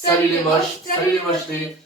Salut les moches, salut les mochetés.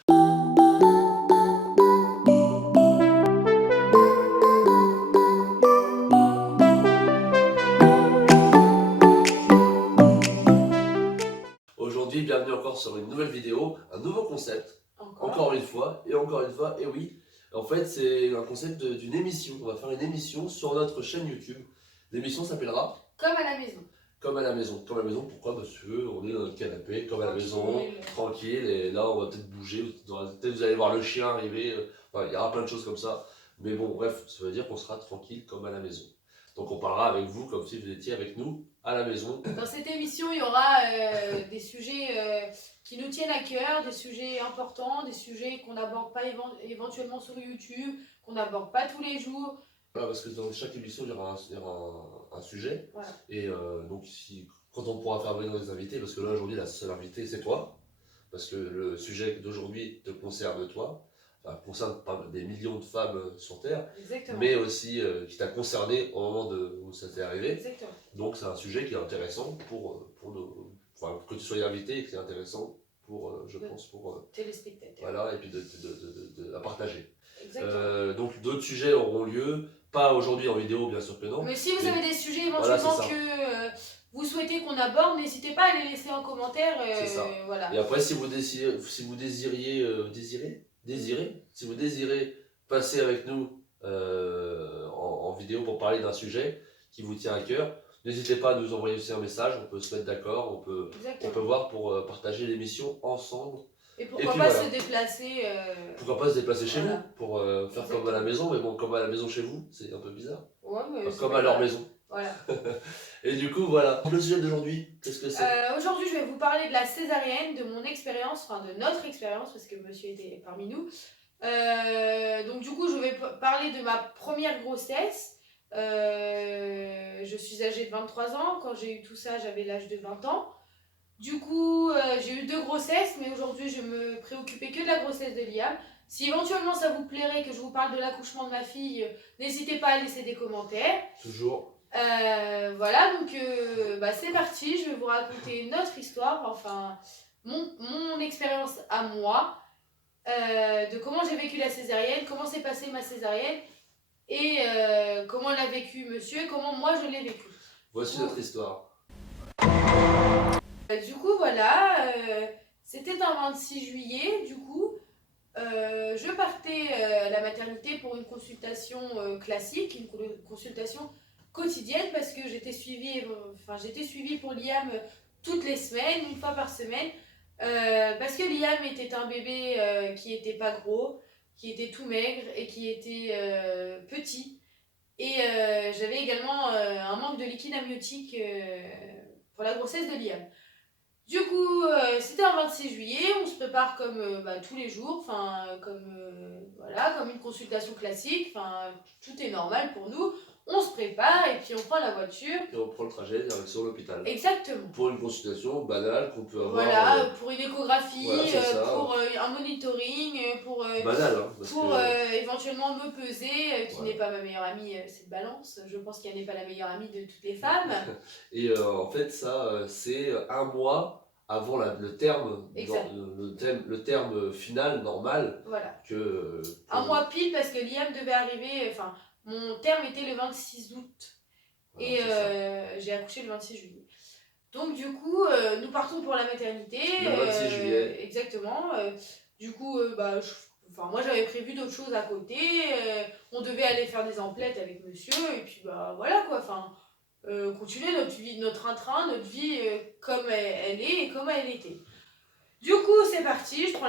Aujourd'hui, bienvenue encore sur une nouvelle vidéo, un nouveau concept, encore une fois, et oui. En fait, c'est un concept d'une émission. On va faire une émission sur notre chaîne YouTube. L'émission s'appellera Comme à la maison. Comme à la maison. Comme à la maison, pourquoi? Parce que on est dans notre canapé, comme à la maison, tranquille, et là on va peut-être bouger, peut-être vous allez voir le chien arriver, enfin, il y aura plein de choses comme ça. Mais bon, bref, ça veut dire qu'on sera tranquille comme à la maison. Donc on parlera avec vous comme si vous étiez avec nous à la maison. Dans cette émission, il y aura des sujets qui nous tiennent à cœur, des sujets importants, des sujets qu'on n'aborde pas éventuellement sur YouTube, qu'on n'aborde pas tous les jours. Voilà, parce que dans chaque émission, il y aura un sujet. Voilà. Et donc, quand on pourra faire venir des invités, parce que là, aujourd'hui, la seule invitée, c'est toi. Parce que le sujet d'aujourd'hui te concerne toi. Enfin, concerne pas des millions de femmes sur Terre. Exactement. Mais aussi qui t'a concerné au moment où ça t'est arrivé. Exactement. Donc, c'est un sujet qui est intéressant pour nos. Enfin, que tu sois invité et que c'est intéressant pour, je pense, pour. Téléspectateurs. Voilà, et puis à partager. Donc, d'autres sujets auront lieu. Pas aujourd'hui en vidéo, bien sûr que non. Mais si vous avez des sujets éventuellement voilà, que vous souhaitez qu'on aborde, n'hésitez pas à les laisser en commentaire. C'est ça. Voilà. Et après, si vous désirez passer avec nous en vidéo pour parler d'un sujet qui vous tient à cœur, n'hésitez pas à nous envoyer aussi un message. On peut se mettre d'accord, on peut voir pour partager l'émission ensemble. Et pourquoi pas se déplacer Pourquoi pas se déplacer chez vous pour faire comme à la maison, mais bon, comme à la maison chez vous, c'est un peu bizarre. Ouais, mais comme à leur maison. Voilà. Et du coup, voilà. Le sujet d'aujourd'hui, qu'est-ce que c'est? Aujourd'hui, je vais vous parler de la césarienne, de mon expérience, enfin de notre expérience, parce que monsieur était parmi nous. Donc du coup, je vais parler de ma première grossesse. Je suis âgée de 23 ans. Quand j'ai eu tout ça, j'avais l'âge de 20 ans. Du coup, j'ai eu 2 grossesses, mais aujourd'hui, je me préoccupais que de la grossesse de Liam. Si éventuellement ça vous plairait que je vous parle de l'accouchement de ma fille, n'hésitez pas à laisser des commentaires. Toujours. Voilà, donc c'est parti, je vais vous raconter notre histoire, enfin mon expérience à moi, de comment j'ai vécu la césarienne, comment s'est passée ma césarienne et comment l'a vécu monsieur et comment moi je l'ai vécu. Voici notre histoire. Du coup voilà, c'était un 26 juillet, du coup je partais à la maternité pour une consultation classique, une consultation quotidienne parce que j'étais suivie pour Liam toutes les semaines, une fois par semaine, parce que Liam était un bébé qui était pas gros, qui était tout maigre et qui était petit. Et j'avais également un manque de liquide amniotique pour la grossesse de Liam. Du coup, c'était un 26 juillet, on se prépare comme tous les jours, comme une consultation classique, tout est normal pour nous. On se prépare et puis on prend la voiture. Et on prend le trajet direction l'hôpital. Exactement. Pour une consultation banale qu'on peut avoir. Voilà, pour une échographie, voilà, pour un monitoring, pour banal, hein, pour éventuellement me peser, qui n'est pas ma meilleure amie, cette balance. Je pense qu'elle n'est pas la meilleure amie de toutes les femmes. Et en fait, ça, c'est un mois avant le terme, le terme final, normal. Voilà. Que, un mois pile parce que Liam devait arriver, mon terme était le 26 août. Voilà, et j'ai accouché le 26 juillet. Donc du coup, nous partons pour la maternité. Le 26 juillet. Exactement. Du coup, moi j'avais prévu d'autres choses à côté. On devait aller faire des emplettes avec monsieur. Et puis voilà quoi. Continuer notre vie, notre train-train, notre vie comme elle est et comme elle était. Du coup, c'est parti, on prend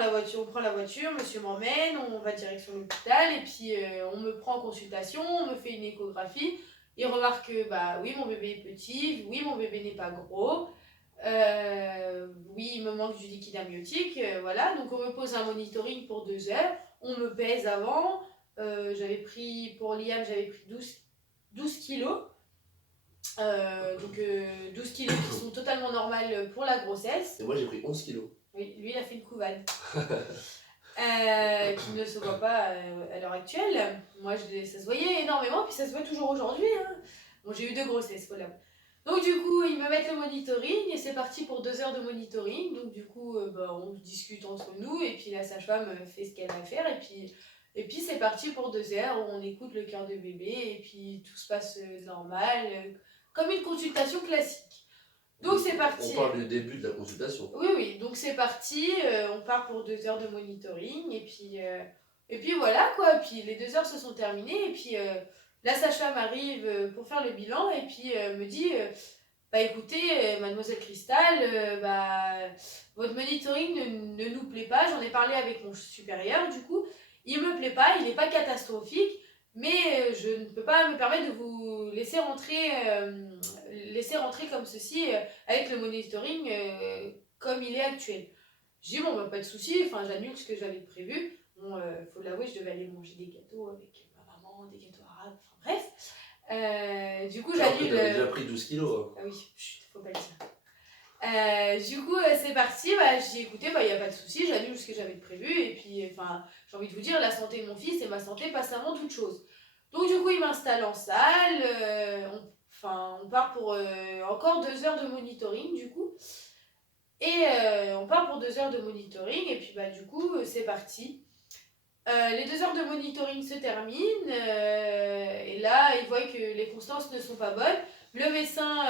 la voiture, monsieur m'emmène, on va direction l'hôpital et puis on me prend en consultation, on me fait une échographie. Il remarque que oui, mon bébé est petit, oui, mon bébé n'est pas gros, oui, il me manque du liquide amniotique, voilà. Donc on me pose un monitoring pour 2 heures, on me pèse avant, pour Liam, j'avais pris 12 kilos. 12 kilos qui sont totalement normales pour la grossesse. Et moi j'ai pris 11 kilos. Oui, lui il a fait une couvade. Qui ne se voit pas à l'heure actuelle. Moi ça se voyait énormément, puis ça se voit toujours aujourd'hui. Hein. Bon, j'ai eu 2 grossesses, voilà. Donc du coup, ils me mettent le monitoring et c'est parti pour 2 heures de monitoring. Donc du coup, on discute entre nous et puis la sage-femme fait ce qu'elle a à faire et puis c'est parti pour 2 heures où on écoute le cœur de bébé et puis tout se passe normal, comme une consultation classique. Donc c'est parti. On parle du début de la consultation. Oui, oui, donc c'est parti, on part pour 2 heures de monitoring et puis voilà quoi, puis les 2 heures se sont terminées et puis la sage-femme arrive pour faire le bilan et puis me dit bah écoutez, mademoiselle Cristal, votre monitoring ne nous plaît pas, j'en ai parlé avec mon supérieur du coup, il me plaît pas, il n'est pas catastrophique, mais je ne peux pas me permettre de vous laisser rentrer comme ceci avec le monitoring comme il est actuel. J'ai dit bon bah pas de souci, enfin j'annule ce que j'avais prévu. Bon, faut l'avouer, je devais aller manger des gâteaux avec ma maman, des gâteaux arabes, enfin bref. Du coup, j'annule. T'avais déjà pris 12 kilos. Ah oui, chut, faut pas le dire. Du coup, c'est parti. J'ai écouté, il n'y a pas de souci, j'annule ce que j'avais prévu. Et puis, enfin, j'ai envie de vous dire, la santé de mon fils et ma santé passent avant toute chose. Donc, du coup, il m'installe en salle. On part pour encore 2 heures de monitoring, du coup. Et on part pour 2 heures de monitoring. Et puis, du coup, c'est parti. Les 2 heures de monitoring se terminent et là, ils voient que les constances ne sont pas bonnes. Le médecin,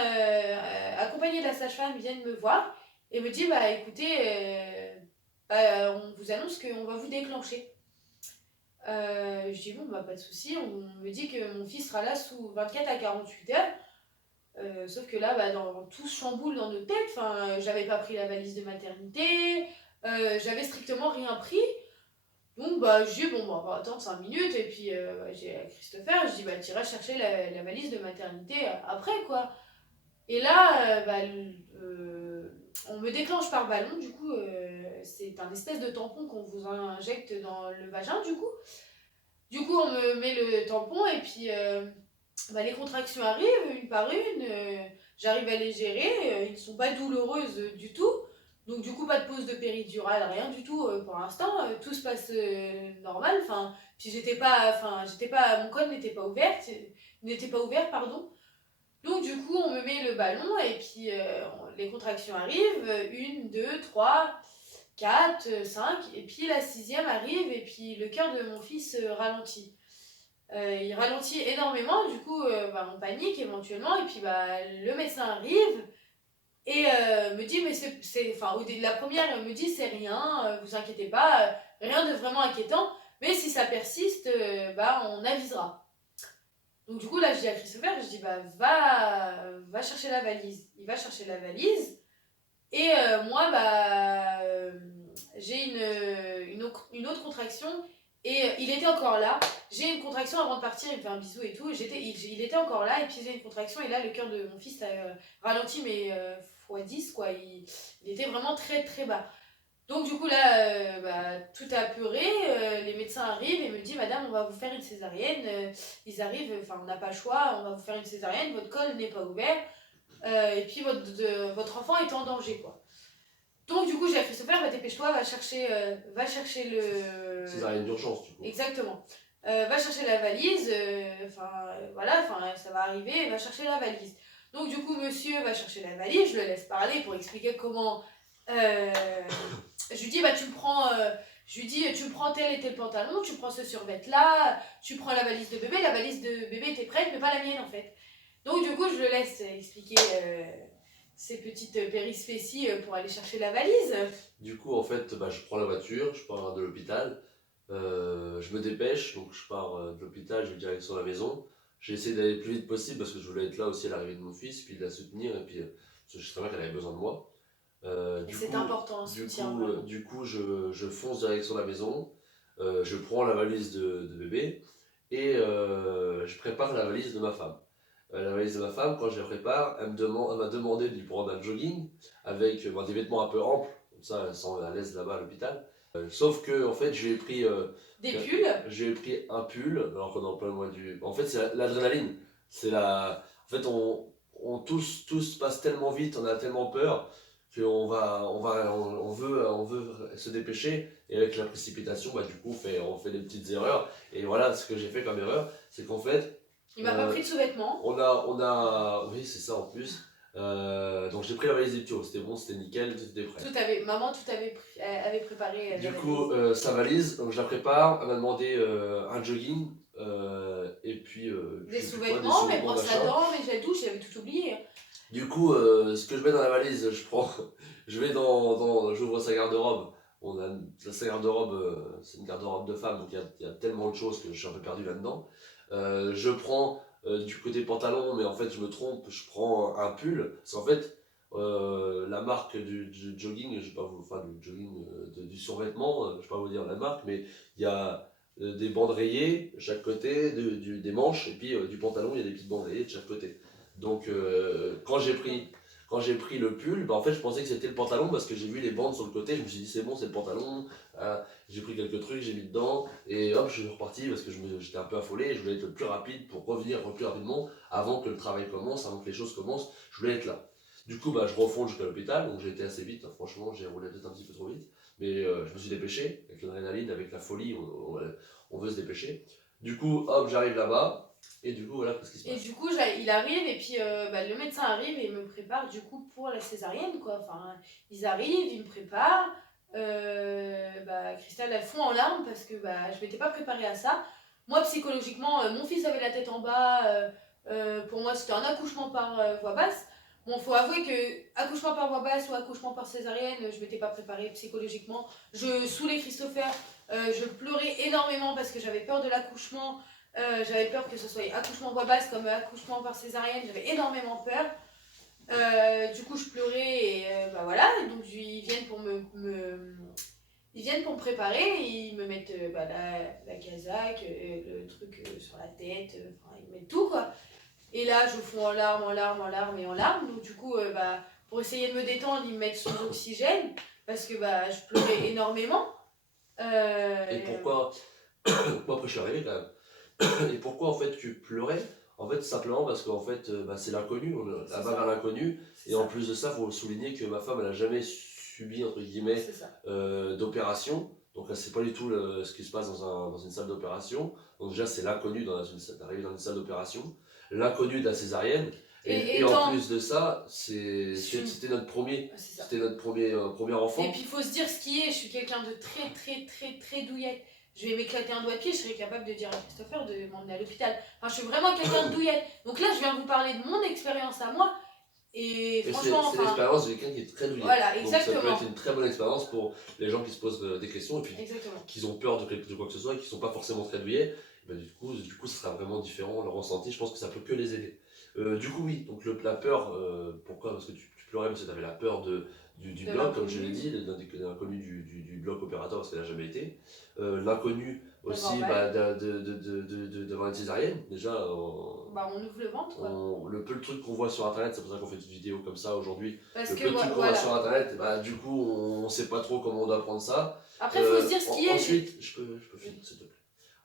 accompagné de la sage-femme, vient me voir et me dit écoutez, on vous annonce qu'on va vous déclencher. Je dis bon, pas de souci. On me dit que mon fils sera là sous 24 à 48 heures. Sauf que là, tout se chamboule dans nos têtes. J'avais pas pris la valise de maternité, j'avais strictement rien pris. Donc je dis bon on va attendre 5 minutes et puis j'ai Christopher, je dis t'iras chercher la valise de maternité après quoi. Et là on me déclenche par ballon du coup c'est un espèce de tampon qu'on vous injecte dans le vagin du coup. Du coup on me met le tampon et puis les contractions arrivent une par une, j'arrive à les gérer, ils ne sont pas douloureuses du tout. Donc du coup pas de pause de péridurale, rien du tout pour l'instant, tout se passe normal. Puis mon col n'était pas ouvert pardon. Donc du coup on me met le ballon et puis les contractions arrivent, 1, 2, 3, 4, 5 et puis la 6e arrive et puis le cœur de mon fils ralentit. Il ralentit énormément, du coup on panique éventuellement et puis le médecin arrive et me dit la première me dit c'est rien, vous inquiétez pas, rien de vraiment inquiétant, mais si ça persiste on avisera. Donc du coup là je dis à Christopher, je dis va chercher la valise. Il va chercher la valise et moi j'ai une autre contraction et il était encore là. J'ai une contraction avant de partir, il me fait un bisou et tout. Il était encore là et puis j'ai une contraction et là le cœur de mon fils a ralenti mais x10 quoi. Il était vraiment très très bas. Donc du coup là tout est apeuré, les médecins arrivent et me disent madame on va vous faire une césarienne. Ils arrivent, on n'a pas le choix, on va vous faire une césarienne, votre col n'est pas ouvert et puis votre enfant est en danger quoi. Donc du coup j'ai à Christopher, dépêche-toi, va chercher le... Césarienne d'urgence du coup. Exactement. Va chercher la valise, ça va arriver, va chercher la valise. Donc du coup monsieur va chercher la valise, je le laisse parler pour expliquer comment... je lui dis tu me prends tel et tel pantalon, tu prends ce survêt là, tu prends la valise de bébé était prête mais pas la mienne en fait. Donc du coup je le laisse expliquer ces petites périspéties pour aller chercher la valise. Du coup en fait je prends la voiture, je pars de l'hôpital, je me dépêche, donc je pars de l'hôpital, je vais direction la maison. J'ai essayé d'aller le plus vite possible parce que je voulais être là aussi à l'arrivée de mon fils, puis de la soutenir, et puis parce que je savais qu'elle avait besoin de moi. C'est important, soutien. Du coup, je fonce direction la maison, je prends la valise de bébé et je prépare la valise de ma femme. La valise de ma femme, quand je la prépare, elle m'a demandé de lui prendre un jogging avec des vêtements un peu amples, comme ça elle sent à l'aise là-bas à l'hôpital. Sauf que en fait, je lui ai pris des pulls. J'ai pris un pull, alors qu'on est en plein mois du. En fait, c'est l'adrénaline. En fait, tout se passe tellement vite, on a tellement peur on veut se dépêcher et avec la précipitation, du coup, on fait des petites erreurs. Et voilà, ce que j'ai fait comme erreur, c'est qu'en fait, Il m'a pas pris de sous-vêtements. Oui, c'est ça en plus. Donc j'ai pris la valise des tuyaux, c'était bon, c'était nickel, tout était prêt. Maman avait préparé Du la coup, valise. sa valise, donc je la prépare, elle m'a demandé un jogging, et puis Des je sais plus quoi, des sous-vêtements, mes sous-vêtements brosses à machin. dents, mes gels douche, j'avais tout oublié. Du coup, ce que je mets dans la valise, je prends, je vais j'ouvre sa garde-robe. Sa garde-robe, c'est une garde-robe de femme, donc il y a tellement de choses que je suis un peu perdu là-dedans. Je prends du côté pantalon, mais en fait je me trompe, je prends un pull, parce qu'en fait, la marque du jogging, je vais pas vous, enfin du jogging, du survêtement, je vais pas vous dire la marque, mais il y a des bandes rayées de chaque côté, des manches, et puis du pantalon, il y a des petites bandes rayées de chaque côté. Donc quand j'ai pris le pull, bah, en fait je pensais que c'était le pantalon parce que j'ai vu les bandes sur le côté, je me suis dit c'est bon, c'est le pantalon. J'ai pris quelques trucs, j'ai mis dedans et hop, je suis reparti parce que j'étais un peu affolé et je voulais être le plus rapide pour revenir le plus rapidement avant que le travail commence, avant que les choses commencent, je voulais être là. Du coup, bah, je refonds jusqu'à l'hôpital, donc j'ai été assez vite, hein, franchement, j'ai roulé peut-être un petit peu trop vite, mais je me suis dépêché, avec l'adrénaline, avec la folie, on veut se dépêcher. Du coup, hop, j'arrive là-bas, et du coup, voilà, qu'est-ce qui se Et passe. du coup, il arrive et puis le médecin arrive et me prépare du coup pour la césarienne, quoi. Enfin, ils arrivent, ils me préparent. Christelle, elle fond en larmes parce que je m'étais pas préparée à ça. Moi, psychologiquement, mon fils avait la tête en bas. Pour moi, c'était un accouchement par voie basse. Bon, faut avouer que accouchement par voie basse ou accouchement par césarienne, je m'étais pas préparée psychologiquement. Je saoulais Christopher, je pleurais énormément parce que j'avais peur de l'accouchement. J'avais peur que ce soit accouchement voix basse comme accouchement par césarienne, j'avais énormément peur. Du coup, je pleurais et voilà. Donc, ils viennent ils viennent pour me préparer et ils me mettent la casaque, le truc sur la tête, enfin, ils me mettent tout quoi. Et là, je fonds en larmes, en larmes, en larmes et en larmes. Donc, du coup, pour essayer de me détendre, ils me mettent sous oxygène parce que je pleurais énormément. Et pourquoi, moi après je suis arrivé quand même. Et pourquoi en fait tu pleurais? En fait, simplement parce qu'en fait, c'est l'inconnu, C'est la va ça. vers l'inconnu. C'est Et en ça. plus de ça, il faut souligner que ma femme, elle n'a jamais subi, entre guillemets, C'est ça. d'opération. Donc elle ne sait pas du tout ce qui se passe dans une salle d'opération. Donc déjà, c'est l'inconnu d'arriver dans une salle d'opération. L'inconnu de la césarienne. Et en plus de ça, c'était notre premier, C'est ça. c'était notre premier enfant. Et puis il faut se dire ce qui est, je suis quelqu'un de très très très très douillette. Je vais m'éclater un doigt de pied, je serais capable de dire à Christopher de m'emmener à l'hôpital. Enfin, je suis vraiment quelqu'un de douillette. Donc là, je viens vous parler de mon expérience à moi. Et franchement, c'est l'expérience de quelqu'un qui est très douillet. Voilà, exactement. Donc ça peut être une très bonne expérience pour les gens qui se posent des questions et puis Exactement. qui ont peur de quoi que ce soit et qui ne sont pas forcément très douillets. Du coup, ça sera vraiment différent, le ressenti. Je pense que ça peut que les aider. Du coup, oui, donc la peur, pourquoi? Parce que tu pleurais parce que tu avais la peur du bloc, comme je l'ai dit, de l'inconnu du bloc opérateur parce qu'elle n'a jamais été. L'inconnu aussi d'avoir une césarienne. Déjà, on ouvre le ventre, quoi. le peu de trucs qu'on voit sur internet, c'est pour ça qu'on fait des vidéos comme ça aujourd'hui. Parce Le que peu de trucs qu'on voilà. voit sur internet, du coup, on sait pas trop comment on doit prendre ça. Après, il faut se dire ce qui est. Ensuite, je peux finir, s'il te plaît.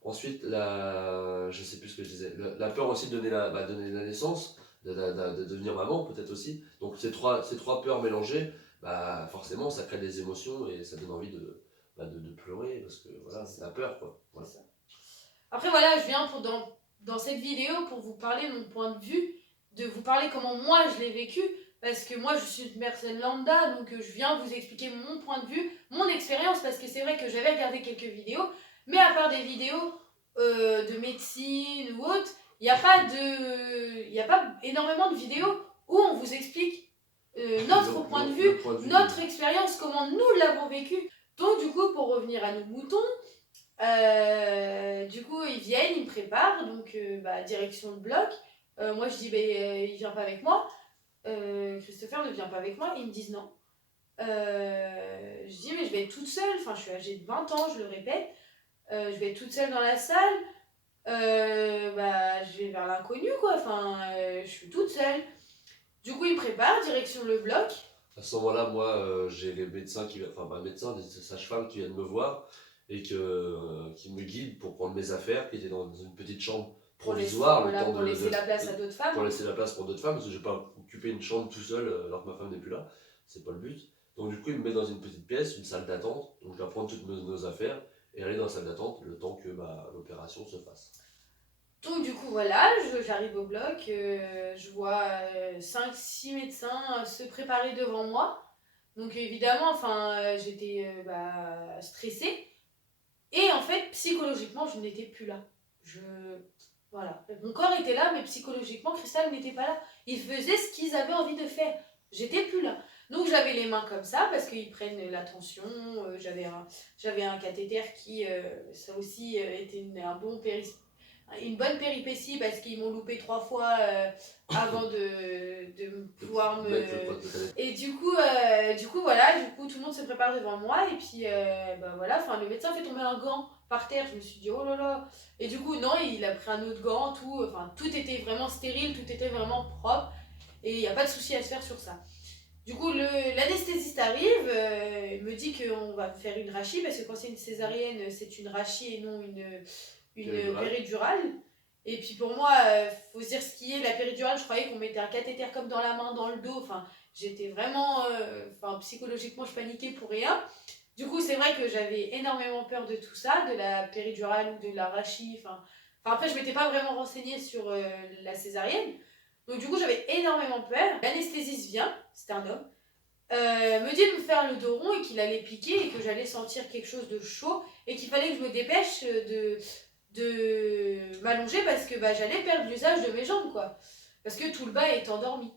Ensuite, je sais plus ce que je disais. La peur aussi de donner donner la naissance, de devenir maman peut-être aussi. Donc ces trois peurs mélangées, forcément, ça crée des émotions et ça donne envie de pleurer parce que voilà, c'est la peur quoi. Voilà. Après voilà, je viens dans cette vidéo pour vous parler de mon point de vue, de vous parler comment moi je l'ai vécu, parce que moi je suis une personne lambda, donc je viens vous expliquer mon point de vue, mon expérience, parce que c'est vrai que j'avais regardé quelques vidéos, mais à part des vidéos de médecine ou autre, il n'y a pas énormément de vidéos où on vous explique notre point de vue, notre expérience, comment nous l'avons vécu. Donc du coup, pour revenir à nos moutons, du coup, ils viennent, ils me préparent, donc direction le bloc. Moi, je dis, il vient pas avec moi. Christopher ne vient pas avec moi. Ils me disent non. Je dis, mais je vais être toute seule. Enfin, je suis âgée de 20 ans, je le répète. Je vais être toute seule dans la salle. Je vais vers l'inconnu, quoi. Enfin, je suis toute seule. Du coup, ils me préparent, direction le bloc. À ce moment-là, moi, j'ai les médecins des sages-femmes qui viennent me voir et qui me guident pour prendre mes affaires, qui étaient dans une petite chambre provisoire. Pour laisser la place à d'autres femmes. Pour laisser la place pour d'autres femmes, parce que je ne vais pas occuper une chambre tout seul alors que ma femme n'est plus là. C'est pas le but. Donc du coup, ils me mettent dans une petite pièce, une salle d'attente. Donc je dois prendre toutes nos affaires et aller dans la salle d'attente le temps que l'opération se fasse. Donc du coup voilà, j'arrive au bloc, je vois 5-6 médecins se préparer devant moi. Donc évidemment, enfin, j'étais stressée. Et en fait, psychologiquement, je n'étais plus là. Je... Voilà. Mon corps était là, mais psychologiquement, Cristal n'était pas là. Ils faisaient ce qu'ils avaient envie de faire. J'étais plus là. Donc j'avais les mains comme ça, parce qu'ils prennent la tension. J'avais un cathéter qui, ça aussi, était une bonne péripétie, parce qu'ils m'ont loupé 3 fois avant de pouvoir me... Et du coup, voilà, du coup, tout le monde se prépare devant moi. Et puis, voilà, enfin, le médecin fait tomber un gant par terre. Je me suis dit, oh là là. Et du coup, non, il a pris un autre gant, tout. Enfin, tout était vraiment stérile, tout était vraiment propre. Et il n'y a pas de souci à se faire sur ça. Du coup, l'anesthésiste arrive, il me dit qu'on va faire une rachie, parce que quand c'est une césarienne, c'est une rachie et non une péridurale. Et puis pour moi, faut se dire ce qui est la péridurale, je croyais qu'on mettait un cathéter comme dans la main, dans le dos. Enfin, j'étais vraiment, psychologiquement, je paniquais pour rien. Du coup, c'est vrai que j'avais énormément peur de tout ça, de la péridurale ou de la rachie. Après, je m'étais pas vraiment renseignée sur la césarienne. Donc du coup, j'avais énormément peur. L'anesthésiste vient, c'était un homme, me dit de me faire le dos rond et qu'il allait piquer et que j'allais sentir quelque chose de chaud et qu'il fallait que je me dépêche de m'allonger, parce que j'allais perdre l'usage de mes jambes, quoi. Parce que tout le bas est endormi.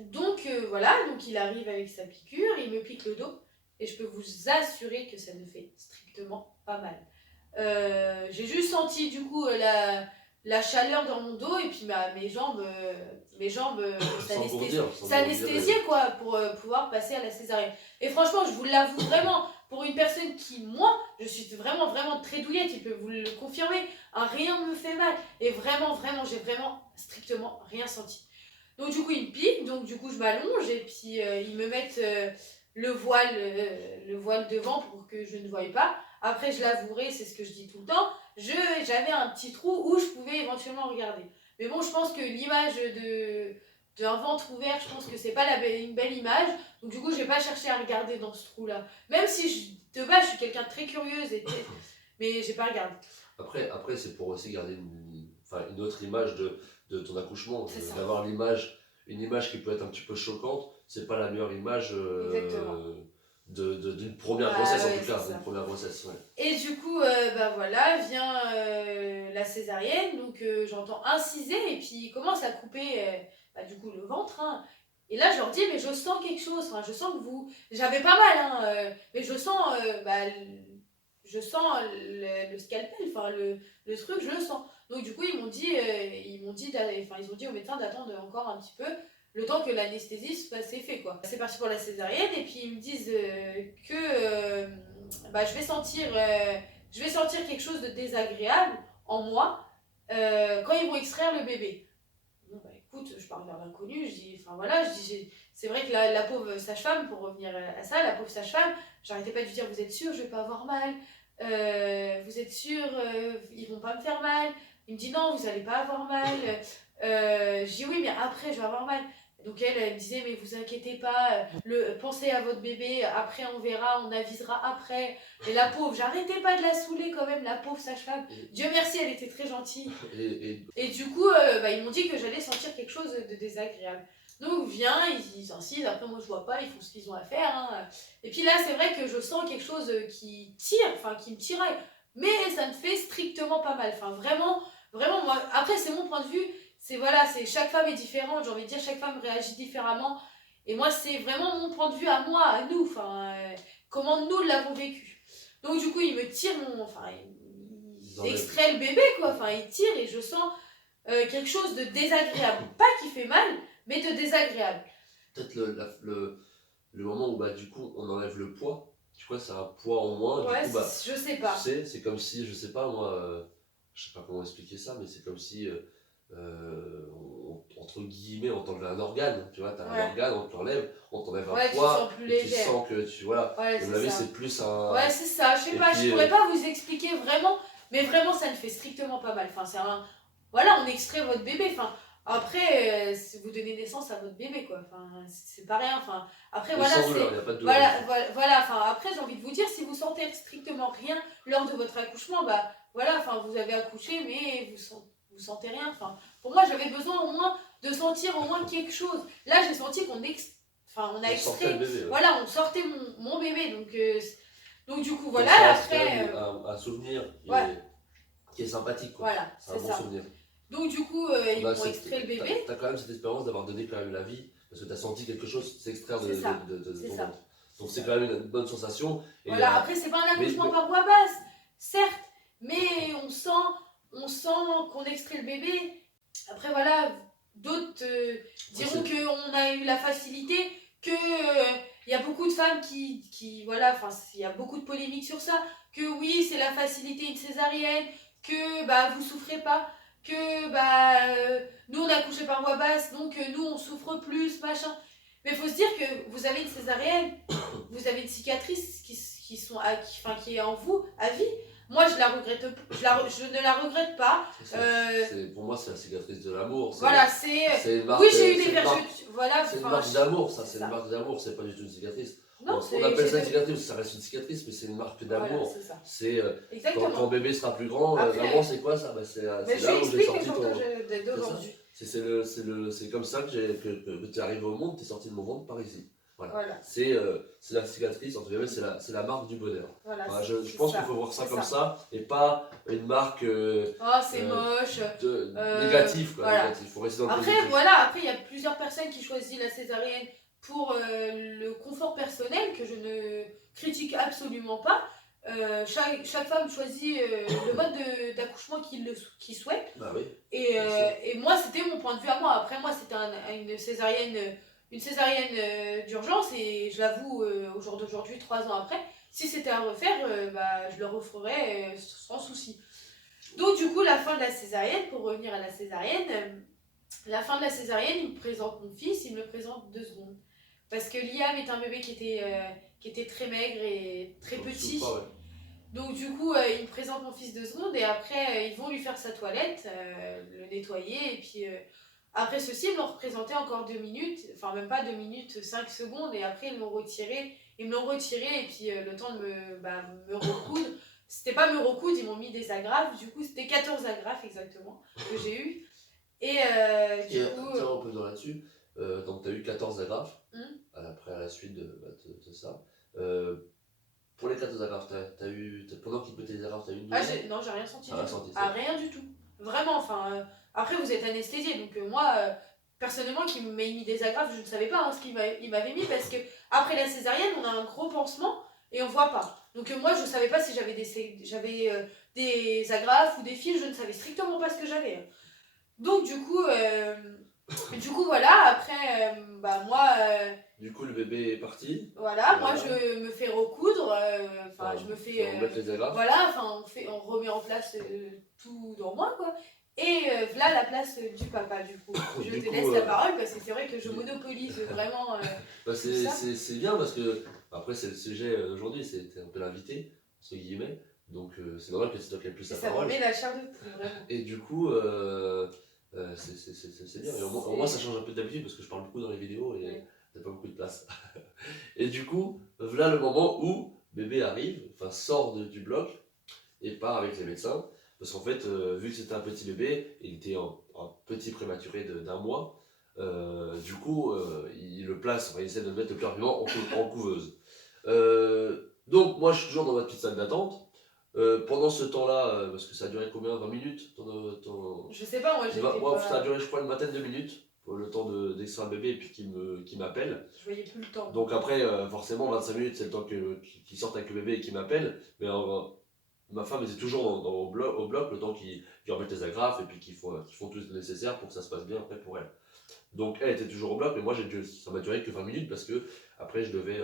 Donc voilà, donc il arrive avec sa piqûre, il me pique le dos et je peux vous assurer que ça ne fait strictement pas mal. J'ai juste senti du coup la chaleur dans mon dos, et puis mes jambes s'anesthésiaient, quoi, pour pouvoir passer à la césarienne. Et franchement, je vous l'avoue vraiment, pour une personne qui, moi, je suis vraiment, vraiment très douillette, il peut vous le confirmer, rien ne me fait mal. Et vraiment, vraiment, j'ai vraiment strictement rien senti. Donc du coup, ils me piquent, donc du coup, je m'allonge, et puis ils me mettent le voile devant pour que je ne voie pas. Après, je l'avouerai, c'est ce que je dis tout le temps, j'avais un petit trou où je pouvais éventuellement regarder. Mais bon, je pense que l'image d'un ventre ouvert, je pense que c'est pas une belle image. Donc du coup, je vais pas chercher à regarder dans ce trou-là. Même si de base, je suis quelqu'un de très curieuse, mais j'ai pas regardé. Après c'est pour aussi garder une autre image de ton accouchement, C'est d'avoir une image qui peut être un petit peu choquante. C'est pas la meilleure image d'une première grossesse, en tout cas, d'une première grossesse. Ouais. Et du coup, voilà, vient la césarienne, donc j'entends inciser, et puis il commence à couper du coup le ventre. Hein. Et là, je leur dis, mais je sens quelque chose, je sens que vous... J'avais pas mal, hein, mais je sens, je sens le scalpel, le truc, je le sens. Donc du coup, ils ont dit au médecin d'attendre encore un petit peu, le temps que l'anesthésie se fasse effet, quoi. C'est parti pour la césarienne, et puis ils me disent que je vais sentir quelque chose de désagréable en moi quand ils vont extraire le bébé. Bon, écoute, je pars vers l'inconnu, je dis, c'est vrai que la pauvre sage-femme, pour revenir à ça, la pauvre sage-femme, j'arrêtais pas de lui dire, vous êtes sûr, je vais pas avoir mal, vous êtes sûr, ils vont pas me faire mal. Il me dit, non, vous allez pas avoir mal. Je dis, oui, mais après, je vais avoir mal. Donc elle me disait, mais vous inquiétez pas, pensez à votre bébé, après on verra, on avisera après. Et la pauvre, j'arrêtais pas de la saouler quand même, la pauvre sage-femme. Dieu merci, elle était très gentille. Et du coup, ils m'ont dit que j'allais sentir quelque chose de désagréable. Donc vient, ils incisent, après moi je vois pas, ils font ce qu'ils ont à faire. Hein. Et puis là, c'est vrai que je sens quelque chose qui me tiraille. Mais ça ne fait strictement pas mal. Enfin, vraiment, vraiment, moi, après c'est mon point de vue. Chaque femme est différente, j'ai envie de dire, chaque femme réagit différemment. Et moi, c'est vraiment mon point de vue à moi, à nous, comment nous l'avons vécu. Donc du coup, il me tire il extrait le bébé, quoi, il tire et je sens quelque chose de désagréable. Pas qui fait mal, mais de désagréable. Peut-être le moment où du coup on enlève le poids, tu vois, c'est un poids en moins. Ouais, du coup, je sais pas. Tu sais, c'est comme si, je sais pas moi, je sais pas comment expliquer ça, mais c'est comme si, entre guillemets, on t'enlève un organe, tu vois, t'as un organe, on te l'enlève, on t'enlève un poids, tu sens que tu, voilà, ouais, et la c'est plus un... Ouais, c'est ça, je sais pas, je pourrais pas vous expliquer vraiment, mais vraiment ça ne fait strictement pas mal, voilà, on extrait votre bébé, après, vous donnez naissance à votre bébé, quoi, c'est pas rien, après, voilà, après, j'ai envie de vous dire, si vous sentez strictement rien lors de votre accouchement, voilà, vous avez accouché, mais vous vous sentez rien. Enfin, pour moi, j'avais besoin au moins de sentir au moins quelque chose. Là, j'ai senti qu'on on a On sortait le extrait, bébé. Ouais. voilà, on sortait mon bébé. Donc du coup, Donc voilà, ça reste quand après, même un souvenir ouais, qui est sympathique, quoi. voilà, C'est un c'est bon ça. souvenir. Donc du coup, ils m'ont extrait le bébé. T'as quand même cette expérience d'avoir donné quand même la vie, parce que t'as senti quelque chose s'extraire C'est ça, de c'est ton ça. ventre. Donc c'est quand même une bonne sensation. Et, Voilà, après, c'est pas un accouchement mais- par voie basse, certes, mais on sent qu'on extrait le bébé. Après, voilà, d'autres diront qu'on a eu la facilité, que il y a beaucoup de femmes voilà, enfin, il y a beaucoup de polémiques sur ça, que oui, c'est la facilité une césarienne, que bah vous souffrez pas, que bah nous on a accouché par voie basse, donc nous on souffre plus, machin. Mais il faut se dire que vous avez une césarienne, vous avez une cicatrice qui est en vous à vie. Moi, je la regrette, je ne la regrette pas. pour moi, c'est la cicatrice de l'amour. Voilà, marque, oui, j'ai eu des vergetures. Voilà, c'est une marque d'amour, ça. C'est une marque d'amour, c'est pas du tout une cicatrice. Non, on appelle ça une cicatrice parce que ça reste une cicatrice, mais c'est une marque d'amour. Voilà, c'est quand bébé sera plus grand, vraiment, c'est quoi ça? C'est là où j'ai sorti ton. C'est comme ça que tu arrives au monde, tu es sorti de mon monde par ici. Voilà. C'est la cicatrice, entre guillemets, c'est la marque du bonheur. Voilà, je pense qu'il faut voir ça comme ça et pas une marque c'est moche, négative. Voilà. Négatif. Faut rester dans le après, positif. après, il y a plusieurs personnes qui choisissent la césarienne pour le confort personnel, que je ne critique absolument pas. Chaque femme choisit le mode d'accouchement qu'il souhaite. Bah oui. Et moi, c'était mon point de vue à moi. Après, moi, c'était une césarienne d'urgence, et je l'avoue, au jour d'aujourd'hui, 3 ans après, si c'était à refaire, je le referais sans souci. Donc du coup, la fin de la césarienne, pour revenir à la césarienne, la fin de la césarienne, il me présente mon fils, il me le présente 2 secondes. Parce que Liam est un bébé qui était très maigre et très petit. Donc du coup, il me présente mon fils 2 secondes, et après, ils vont lui faire sa toilette, le nettoyer, et puis après ceci, ils m'ont représenté encore 2 minutes, enfin même pas 2 minutes, 5 secondes, et après ils me l'ont retiré, et puis le temps de me recoudre. C'était pas me recoudre, ils m'ont mis des agrafes, du coup c'était 14 agrafes exactement que j'ai eu. Et du coup... Tiens, on peut dans là-dessus. Donc tu as eu 14 agrafes, après à la suite de ça. Pour les 14 agrafes, pendant qu'ils mettaient les agrafes, t'as eu une douleur? Non, j'ai rien senti. Rien du tout. Vraiment, enfin... après, vous êtes anesthésié, donc moi, personnellement, qui m'ait mis des agrafes, je ne savais pas ce qu'il m'avait mis, parce que après la césarienne, on a un gros pansement et on voit pas. Donc moi, je savais pas si j'avais des agrafes ou des fils, je ne savais strictement pas ce que j'avais. Donc du coup, voilà, après, moi... Du coup, le bébé est parti. Voilà, moi je me fais recoudre, je me fais... On met les agrafes. Voilà, on remet en place tout dans moi, quoi. Et voilà la place du papa, du coup. Je te laisse la parole, parce que c'est vrai que je monopolise vraiment c'est bien, parce que, après, c'est le sujet d'aujourd'hui, c'est un peu l'invité, entre guillemets. Donc c'est normal que c'est toi qui aies le plus la parole. Ça me met la chair de poule, vraiment. Et du coup, c'est bien. Et au moins, ça change un peu d'habitude, parce que je parle beaucoup dans les vidéos et t'as pas beaucoup de place. Et du coup, voilà le moment où bébé arrive, sort du bloc et part avec les médecins. Parce qu'en fait, vu que c'était un petit bébé, il était un petit prématuré d'1 mois, du coup, il le place, il essaie de le mettre le plus rapidement en couveuse. Donc, moi, je suis toujours dans ma petite salle d'attente. Pendant ce temps-là, parce que ça a duré combien? 20 minutes Je sais pas, moi ça a duré, je crois, une vingtaine de minutes, le temps d'extraire le bébé et puis qu'il m'appelle. Je voyais plus le temps. Donc après, forcément, 25 minutes, c'est le temps qu'il sorte avec le bébé et qu'il m'appelle. Mais ma femme était toujours au bloc, le temps qu'ils remettent les agrafes et puis qu'ils font tout le nécessaire pour que ça se passe bien après pour elle. Donc elle était toujours au bloc, mais moi ça m'a duré que 20 minutes, parce que après je devais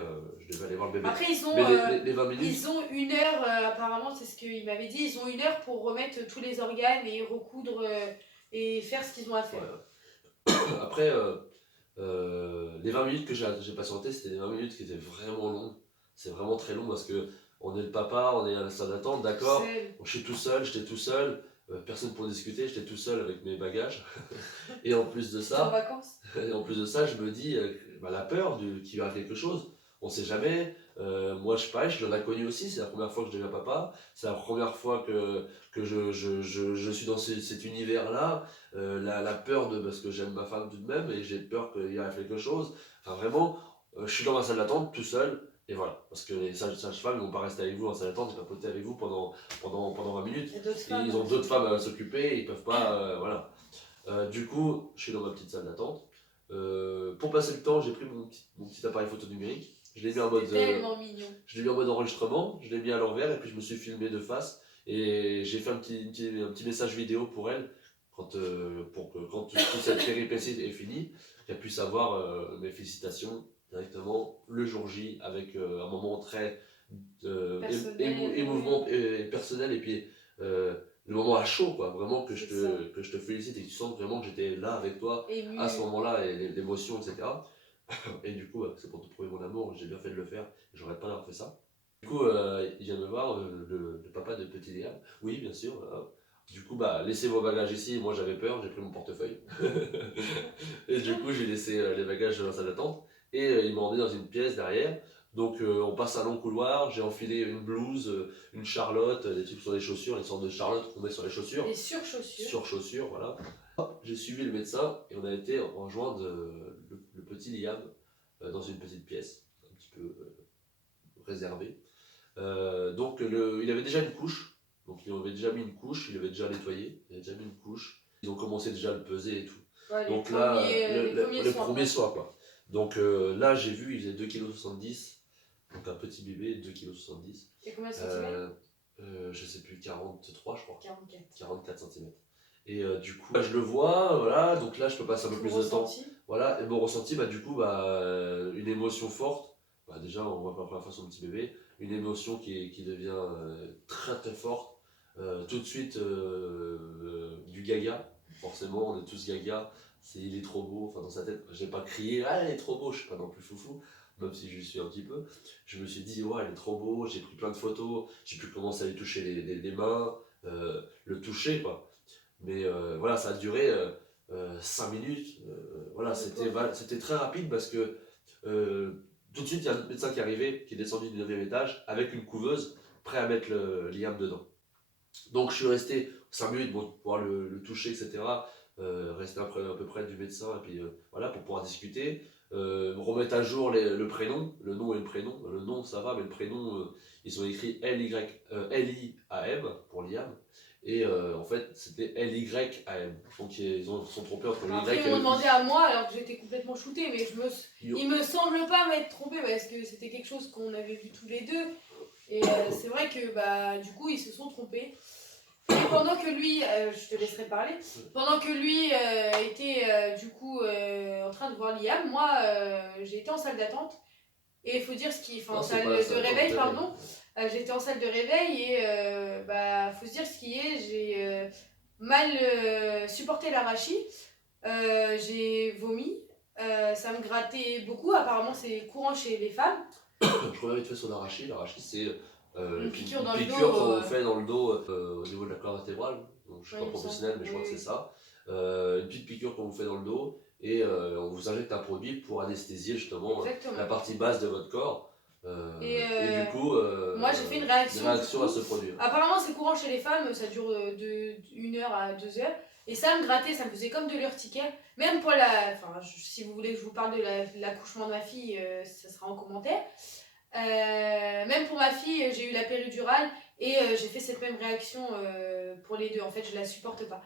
aller voir le bébé. Après ils ont, les 20 minutes, ils ont 1 heure, apparemment c'est ce qu'il m'avait dit, ils ont 1 heure pour remettre tous les organes et recoudre et faire ce qu'ils ont à faire. Ouais. Après, les 20 minutes que j'ai patienté, c'était des 20 minutes qui étaient vraiment longues. C'est vraiment très long, parce que on est le papa, on est à la salle d'attente, d'accord. J'étais tout seul, personne pour discuter, j'étais tout seul avec mes bagages. Et en plus de ça, en vacances. je me dis, la peur qu'il y aura quelque chose, on sait jamais. Moi, je pareil, je l'ai connu aussi, c'est la première fois que je deviens papa, c'est la première fois que je suis dans cet univers-là, la peur de, parce que j'aime ma femme tout de même, et j'ai peur qu'il y ait quelque chose, enfin vraiment, je suis dans ma salle d'attente tout seul, et voilà, parce que les sages-femmes ne vont pas rester avec vous en salle d'attente et papoter avec vous pendant 20 minutes, Il y a d'autres et femmes. ils ont d'autres femmes à s'occuper, ils peuvent pas, voilà. Du coup, je suis dans ma petite salle d'attente. Pour passer le temps, j'ai pris mon petit appareil photo numérique. Je l'ai mis en mode, C'était tellement mignon. je l'ai mis en mode enregistrement, je l'ai mis à l'envers et puis je me suis filmé de face. Et j'ai fait un petit message vidéo pour elle, pour que quand toute cette péripétie est finie, qu'elle puisse avoir mes félicitations directement le jour J avec un moment très Personnel, émouvant et personnel. Et puis le moment à chaud, quoi, vraiment C'est ça. que je te félicite et que tu sens vraiment que j'étais là avec toi Ému. à ce moment-là, et l'émotion, etc. Et du coup, c'est pour te prouver mon amour, j'ai bien fait de le faire, j'aurais pas d'avoir fait ça. Du coup, il vient me voir, le papa de Petit Léa. Oui, bien sûr. Voilà. Du coup, laissez vos bagages ici. Moi, j'avais peur, j'ai pris mon portefeuille. Et du coup, j'ai laissé les bagages dans la salle d'attente. Et il m'a emmené dans une pièce derrière. Donc, on passe un long couloir. J'ai enfilé une blouse, une charlotte, des trucs sur les chaussures, les sortes de charlottes qu'on met sur les chaussures. Les surchaussures. Sur chaussures, voilà. Hop, j'ai suivi le médecin et on a été rejoindre le petit Liam dans une petite pièce, un petit peu réservée. Donc il avait déjà une couche, donc il avait déjà mis une couche, il avait déjà nettoyé, il avait déjà mis une couche. Ils ont commencé déjà à le peser et tout. Ouais, Donc là, les premiers soins quoi. Donc là j'ai vu, il faisait 2,70 kg, donc un petit bébé, 2,70 kg. Et combien de centimètres Je sais plus, 43 je crois. 44. 44 cm. Et du coup, je le vois, voilà, donc là je peux passer un peu plus de temps. Voilà, et mon ressenti, du coup, une émotion forte. Déjà, on voit pour la première fois son petit bébé, une émotion qui devient très très forte. Tout de suite, du gaga, forcément, on est tous gaga. Il est trop beau, enfin dans sa tête, j'ai pas crié, ah, il est trop beau, je suis pas non plus foufou, même si je suis un petit peu. Je me suis dit, ouais, il est trop beau, j'ai pris plein de photos, j'ai pu commencer à lui toucher les mains, le toucher, quoi. Mais voilà, ça a duré 5 minutes. Voilà, c'était très rapide parce que tout de suite, il y a un médecin qui est arrivé, qui est descendu du 9e étage avec une couveuse, prêt à mettre le liam dedans. Donc je suis resté 5 minutes pour pouvoir le toucher, etc. Rester à peu près du médecin, et puis voilà, pour pouvoir discuter. Remettre à jour le prénom, le nom et le prénom. Le nom, ça va, mais le prénom, ils ont écrit L-I-A-M pour Liam. Et en fait, c'était L-Y-A-M. Donc ils sont trompés entre le Après, Y ils et m'ont le demandé à moi alors que j'étais complètement shootée, mais Yo. il me semble pas m'être trompée parce que c'était quelque chose qu'on avait vu tous les deux. Et c'est vrai que du coup, ils se sont trompés. Et pendant que lui, je te laisserai parler, pendant que lui était du coup en train de voir Liam, moi j'ai été en salle d'attente. Et il faut dire en salle de réveil, pardon. J'étais en salle de réveil et faut se dire ce qui est, j'ai mal supporté l'arachie, j'ai vomi, ça me grattait beaucoup, apparemment c'est courant chez les femmes. Je reviens vite fait sur l'arachie. L'arachie, c'est une piqûre dans le dos qu'on fait dans le dos au niveau de la colonne vertébrale. Donc, je suis pas professionnel, mais je crois que c'est ça. Une petite piqûre qu'on vous fait dans le dos et on vous injecte un produit pour anesthésier justement la partie basse de votre corps. Et du coup, moi j'ai fait une réaction à ce produit. Apparemment c'est courant chez les femmes, ça dure de 1 heure à 2 heures. Et ça me grattait, ça me faisait comme de l'urticaire. Même pour si vous voulez que je vous parle de l'accouchement de ma fille, ça sera en commentaire. Même pour ma fille, j'ai eu la péridurale et j'ai fait cette même réaction pour les deux. En fait, je la supporte pas.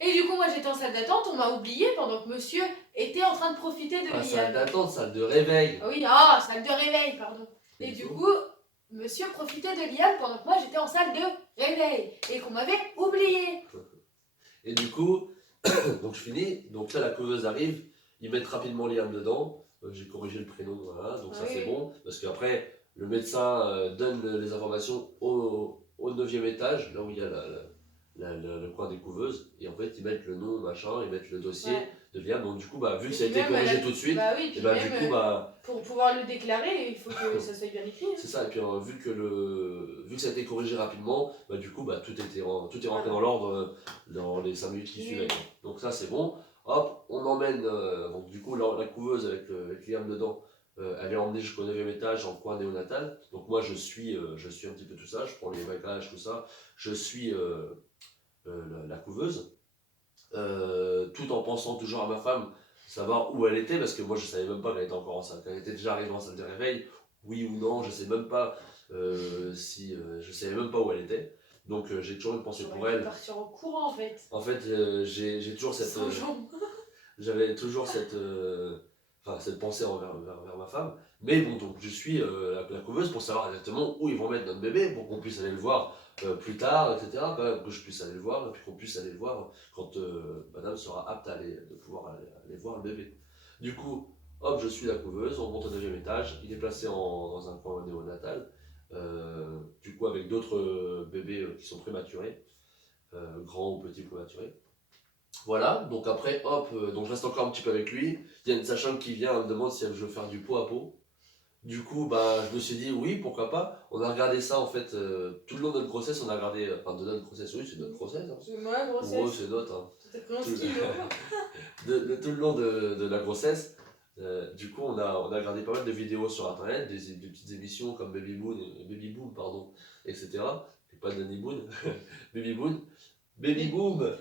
Et du coup, moi j'étais en salle d'attente, on m'a oublié pendant que monsieur était en train de profiter de Liam. Salle d'attente, salle de réveil. Oui, salle de réveil, pardon. Et du coup, monsieur profitait de Liam pendant que moi j'étais en salle de réveil et qu'on m'avait oublié. Et du coup, donc je finis, donc là la couveuse arrive, ils mettent rapidement Liam dedans, j'ai corrigé le prénom, voilà, donc ça c'est bon, parce qu'après le médecin donne les informations au 9e étage, là où il y a le coin des couveuses, et en fait ils mettent le nom, machin, ils mettent le dossier de Liam, donc du coup vu que ça a été corrigé tout de suite, oui, et du coup pour pouvoir le déclarer, il faut que ça soit bien écrit. C'est ça, et puis vu que ça a été corrigé rapidement, du coup tout est rentré dans l'ordre dans les 5 minutes qui suivaient. Donc ça c'est bon, hop, on emmène donc du coup la couveuse avec Liam dedans elle est emmenée jusqu'au 9e étage en coin néonatal. Donc moi je suis un petit peu tout ça, je prends les bagages, tout ça. Je suis la couveuse, tout en pensant toujours à ma femme, savoir où elle était, parce que moi je savais même pas qu'elle était encore enceinte. Elle était déjà arrivée en salle de réveil, oui ou non, je sais même pas si je savais même pas où elle était. Donc j'ai toujours une pensée pour J'aurais pu elle. partir en courant en fait. En fait, j'ai toujours cette, Sans jambes. j'avais toujours enfin, cette pensée vers ma femme. Mais bon, donc je suis la couveuse pour savoir exactement où ils vont mettre notre bébé, pour qu'on puisse aller le voir plus tard, etc. Quand même, que je puisse aller le voir, et puis qu'on puisse aller le voir quand madame sera apte à de pouvoir aller voir le bébé. Du coup, hop, je suis la couveuse, on monte au 9e étage, il est placé dans un coin néonatal, du coup avec d'autres bébés qui sont prématurés, grands ou petits prématurés. Voilà, donc après, hop, donc je reste encore un petit peu avec lui. Il y a une sage-femme qui vient, elle me demande si elle veut faire du pot à pot. Du coup, bah, je me suis dit oui, pourquoi pas. On a regardé ça en fait tout le long de notre grossesse. On a regardé, enfin de notre grossesse, oui, c'est notre grossesse. Hein. C'est moi Pour eux, grossesse. c'est notre. Hein. T'as pris 11 Tout, kilos. tout le long de la grossesse. Du coup, on a regardé pas mal de vidéos sur internet, des petites émissions comme Baby Boom, pardon, etc. Et pas Danny Boone, Baby Boone. Baby Boom.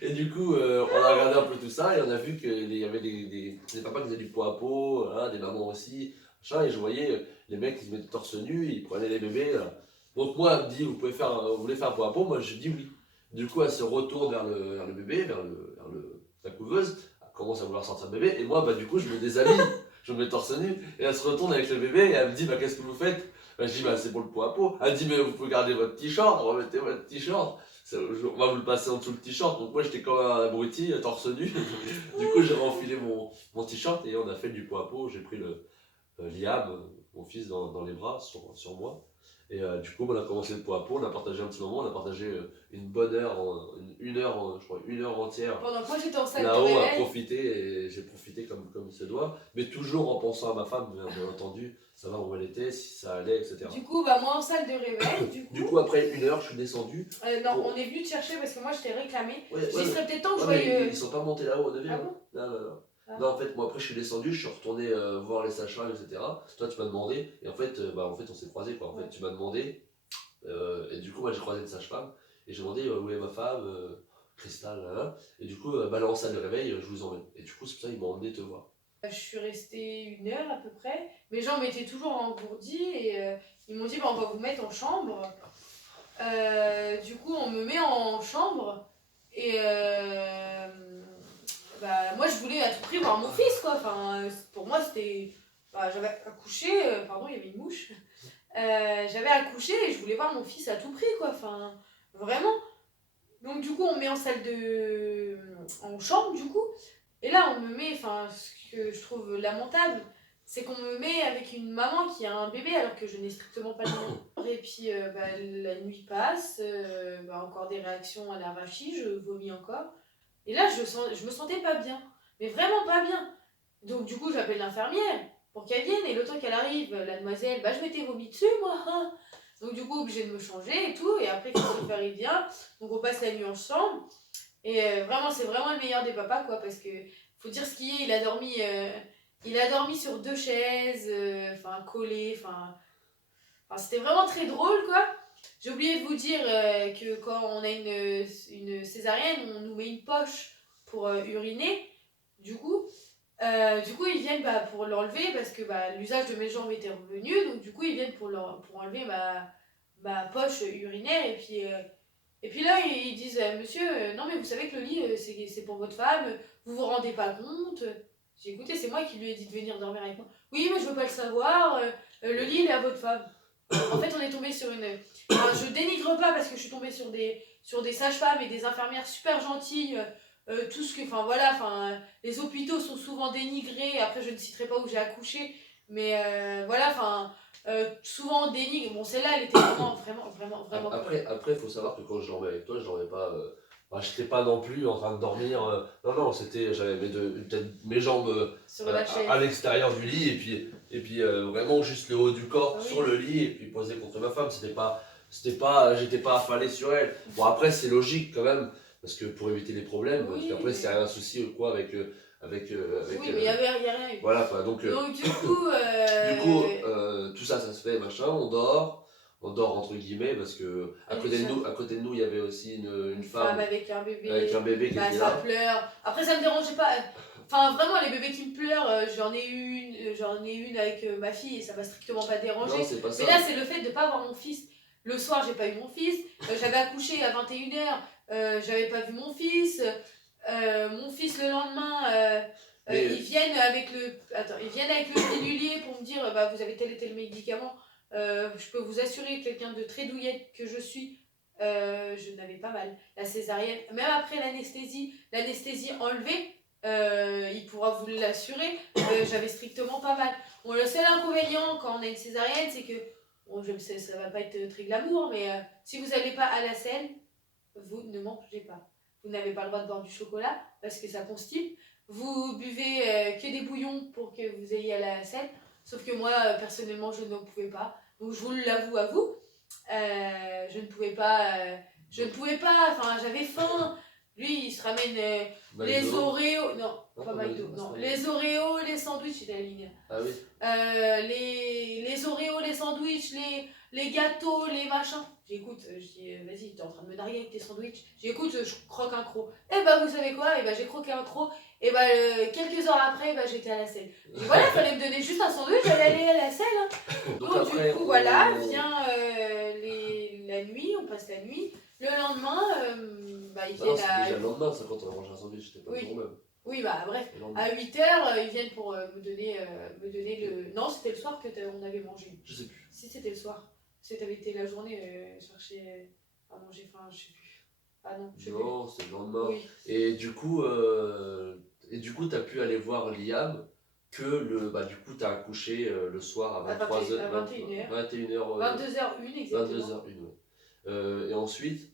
Et du coup, on a regardé un peu tout ça et on a vu qu'il y avait des papas qui faisaient du pot à pot, hein, des mamans aussi, machin, et je voyais les mecs qui se mettaient torse nu, ils prenaient les bébés. Là. Donc moi, elle me dit, vous voulez faire un pot à pot? Moi, je dis oui. Du coup, elle se retourne vers le bébé, la couveuse, elle commence à vouloir sortir le bébé, et moi, bah, du coup, je me déshabille, je me mets torse nu, et elle se retourne avec le bébé, et elle me dit, bah, qu'est-ce que vous faites? Bah, je dis, bah, c'est pour le pot à pot. Elle dit, mais vous pouvez garder votre t-shirt, remettez votre t-shirt. On va vous le passer en dessous le t-shirt. Donc moi j'étais comme un abruti, torse nu. Du coup j'ai enfilé mon t-shirt et on a fait du pot à pot. J'ai pris Liam, mon fils, dans les bras sur moi. Et du coup on a commencé le pot à pot, on a partagé un petit moment, on a partagé une bonne heure, une heure, je crois, une heure entière. Pendant que moi j'étais en salle de Là-haut à réveil. profiter et j'ai profité comme il se doit, mais toujours en pensant à ma femme, bien entendu, savoir où elle était, si ça allait, etc. Du coup, bah moi en salle de réveil, Du coup après une heure je suis descendu. non, Pour- on est venu te chercher parce que moi je t'ai réclamé. Ouais, Je ouais, dis, serait peut-être temps que je ouais, mais voyais. ils sont pas montés là-haut au 9e. Ah Hein. bon? Non, non, non. Ah. Non, en fait, moi après je suis descendu, je suis retourné voir les sages-femmes, etc. Toi tu m'as demandé, et en fait on s'est croisés quoi. En fait, Ouais. tu m'as demandé, et du coup moi j'ai croisé une sage-femme, et j'ai demandé où est ma femme, Cristal, là, là. Et du coup, bah là en salle de réveil, je vous emmène. Et du coup, c'est pour ça qu'ils m'ont emmené te voir. Je suis restée une heure à peu près. Mes jambes étaient toujours engourdies et ils m'ont dit bah, on va vous mettre en chambre. Du coup, on me met en chambre et bah, moi je voulais à tout prix voir mon fils quoi. Enfin, pour moi c'était. Bah, j'avais accouché, pardon, il y avait une mouche. J'avais accouché et je voulais voir mon fils à tout prix quoi. Enfin, vraiment. Donc du coup, on me met en chambre du coup. Et là, on me met, enfin, ce que je trouve lamentable, c'est qu'on me met avec une maman qui a un bébé alors que je n'ai strictement pas de nom. Et puis bah, la nuit passe, bah, encore des réactions à l'arachie, je vomis encore. Et là, je me sentais pas bien, mais vraiment pas bien. Donc du coup, j'appelle l'infirmière pour qu'elle vienne et le temps qu'elle arrive, la demoiselle, bah je m'étais vomi dessus moi. Donc du coup, obligée de me changer et tout. Et après, Christopher il vient, donc on passe la nuit ensemble. Et vraiment, c'est vraiment le meilleur des papas quoi, parce que faut dire ce qui est, il a dormi sur 2 chaises, enfin collé, enfin c'était vraiment très drôle quoi. J'ai oublié de vous dire que quand on a une césarienne, on nous met une poche pour uriner. Du coup, ils viennent bah, pour l'enlever parce que bah, l'usage de mes jambes était revenu. Donc, du coup, ils viennent pour enlever ma poche urinaire. Et puis là, ils disent monsieur, non, mais vous savez que le lit, c'est pour votre femme. Vous vous rendez pas compte? J'ai écouté, c'est moi qui lui ai dit de venir dormir avec moi. Oui, mais je veux pas le savoir. Le lit, il est à votre femme. En fait, on est tombé sur une. Enfin, je dénigre pas parce que je suis tombée sur des sages-femmes et des infirmières super gentilles. Tout ce que. Enfin, voilà. Enfin, les hôpitaux sont souvent dénigrés. Après, je ne citerai pas où j'ai accouché. Mais voilà. Enfin, souvent on dénigre. Bon, celle-là, elle était vraiment. Après, il faut savoir que quand je dormais avec toi, je dormais pas. Bah, j'étais pas non plus en train de dormir. Non, non, j'avais peut-être mes jambes Sur la chaise. à l'extérieur du lit et puis vraiment juste le haut du corps Ah oui. sur le lit et puis posé contre ma femme. J'étais pas affalé sur elle. Bon, après, c'est logique quand même parce que pour éviter les problèmes, Oui. parce qu'après, s'il y a un souci ou quoi avec avec, Oui, mais il y a rien eu. voilà quoi, donc Du coup, tout ça, ça se fait, machin, on dort entre guillemets, parce que à côté de nous, il y avait aussi une femme avec un bébé, qui bah, était ça là. pleure. Après, ça me dérangeait pas. Enfin, vraiment, les bébés qui me pleurent, j'en ai une avec ma fille et ça m'a strictement pas dérangé. Non, c'est pas ça. Mais là, c'est le fait de pas avoir mon fils. Le soir, j'ai pas eu mon fils. J'avais accouché à 21h, j'avais pas vu mon fils. Mon fils, le lendemain, ils viennent avec le pilulier pour me dire bah, vous avez tel et tel médicament. Je peux vous assurer, quelqu'un de très douillette que je suis, je n'avais pas mal. La césarienne, même après l'anesthésie enlevée, il pourra vous l'assurer, j'avais strictement pas mal. Bon, le seul inconvénient quand on a une césarienne, c'est que, bon, je sais, ça va pas être très glamour, mais si vous n'allez pas à la selle, vous ne mangez pas. Vous n'avez pas le droit de boire du chocolat parce que ça constipe. Vous buvez que des bouillons pour que vous ayez à la selle. Sauf que moi, personnellement, je ne pouvais pas. Donc je vous l'avoue à vous. Je ne pouvais pas. Enfin, j'avais faim. Lui, il se ramène les Oreos. Non, pas McDo. Non, les Oreos, les sandwichs, c'était la ligne. Ah oui. Les Oreos, les sandwichs, les gâteaux, les machins. J'écoute, je dis, vas-y, t'es en train de me narguer avec tes sandwichs. J'écoute, je croque un croc. Et bah, vous savez quoi? Et bah, j'ai croqué un croc. Et bah, quelques heures après, bah, j'étais à la selle. Et voilà, il fallait me donner juste un sandwich, j'allais aller à la selle. Hein. Donc après, du coup, voilà, vient la nuit, on passe la nuit. Le lendemain, bah, ils viennent déjà le lendemain, ça, quand on a mangé un sandwich, c'était pas le jour même. Oui, bah bref, à 8h, ils viennent pour me donner le... Non, c'était le soir que on avait mangé. Je sais plus. Si, c'était le soir. Parce que t'avais été la journée chercher à manger, enfin, je sais plus. Ah non, je sais plus. Non, c'était le lendemain. Oui. Et du coup, t'as pu aller voir Liam que du coup, t'as accouché le soir à 23h. À 21h. 22h01 exactement. 22h01, ouais. Et ensuite,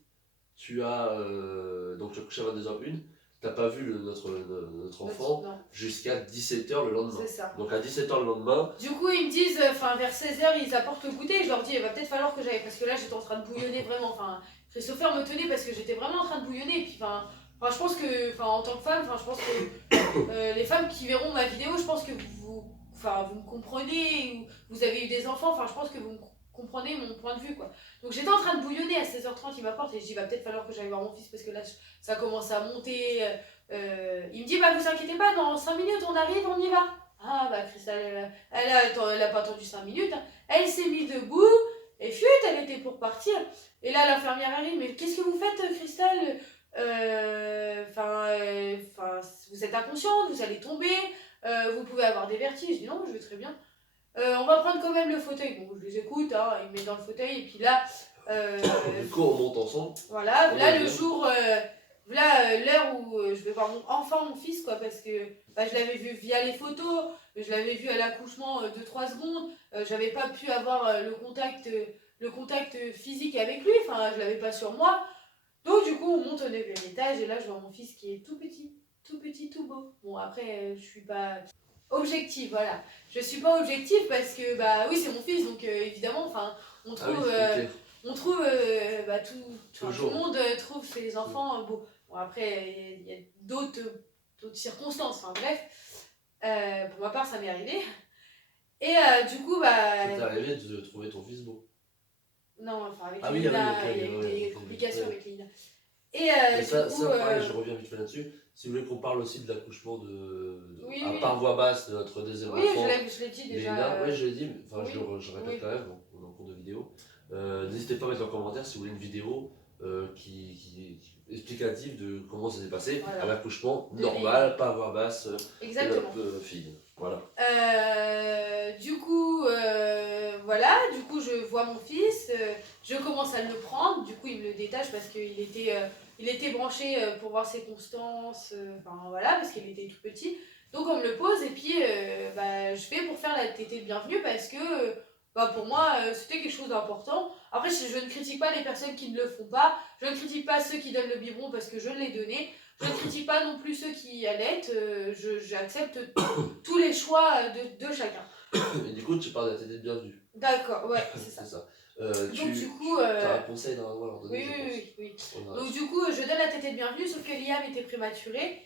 tu as accouché à 22h01. T'as pas vu notre enfant jusqu'à 17h le lendemain. C'est ça. Donc à 17h le lendemain. Du coup, ils me disent, vers 16h, ils apportent le goûter. Je leur dis, il va peut-être falloir que j'aille. Parce que là, j'étais en train de bouillonner vraiment. Enfin, Christopher me tenait parce que j'étais vraiment en train de bouillonner. Et puis, je pense que, en tant que femme, je pense que les femmes qui verront ma vidéo, je pense que vous me comprenez. Ou vous avez eu des enfants. Enfin, je pense que vous me comprenez mon point de vue, quoi. Donc, j'étais en train de bouillonner à 16h30, il m'apporte. Et je dis, il va peut-être falloir que j'aille voir mon fils parce que là, ça commence à monter. Il me dit, bah, vous inquiétez pas, dans 5 minutes, on arrive, on y va. Ah bah Christelle, elle a pas attendu 5 minutes, hein. Elle s'est mise debout, et chut, elle était pour partir. Et là l'infirmière arrive, mais qu'est-ce que vous faites Christelle? Vous êtes inconsciente, vous allez tomber, vous pouvez avoir des vertiges. Je dis non, je vais très bien. On va prendre quand même le fauteuil. Bon, je les écoute, hein, ils me mettent dans le fauteuil, et puis là... du coup on monte ensemble. Voilà, là le jour... Là, l'heure où je vais voir mon fils, quoi, parce que je l'avais vu via les photos, je l'avais vu à l'accouchement de 3 secondes, j'avais pas pu avoir le contact physique avec lui, enfin, je l'avais pas sur moi. Donc, du coup, on monte au 9e étage et là, je vois mon fils qui est tout petit, tout beau. Bon, après, je suis pas objective, voilà. Je suis pas objective parce que, bah oui, c'est mon fils, donc évidemment, enfin, on trouve. On trouve, tout le monde trouve ses enfants beaux. Bon, après, il y a d'autres circonstances, enfin bref. Pour ma part, ça m'est arrivé. Et du coup, Ça t'est arrivé de trouver ton fils beau? Non, enfin avec Lina, il y a eu des complications avec Lina. Et ça, pareil, je reviens vite fait là-dessus. Si vous voulez qu'on parle aussi de l'accouchement par voix basse de notre deuxième enfant. Oui, je l'ai dit déjà. Lina, oui, je l'ai dit, enfin je répète quand même, on est en cours de vidéo. N'hésitez pas à mettre en commentaire si vous voulez une vidéo qui est explicative de comment ça s'est passé à l'accouchement normal, pas à voix basse de notre fille. Voilà. Du coup, je vois mon fils, je commence à le prendre, du coup il me le détache parce qu'il était branché pour voir ses constances, parce qu'il était tout petit. Donc on me le pose et puis je vais pour faire la tétée de bienvenue parce que pour moi c'était quelque chose d'important. Après je ne critique pas les personnes qui ne le font pas, je ne critique pas ceux qui donnent le biberon parce que je l'ai donné. Je ne critique pas non plus ceux qui allaitent, j'accepte tous les choix de chacun. Et du coup, tu parles de la tétée de bienvenue. D'accord, ouais, c'est ça. C'est ça. Donc du coup... T'as un conseil normalement à leur donner, Oui. Donc du coup, je donne la tétée de bienvenue, sauf que Liam était prématuré.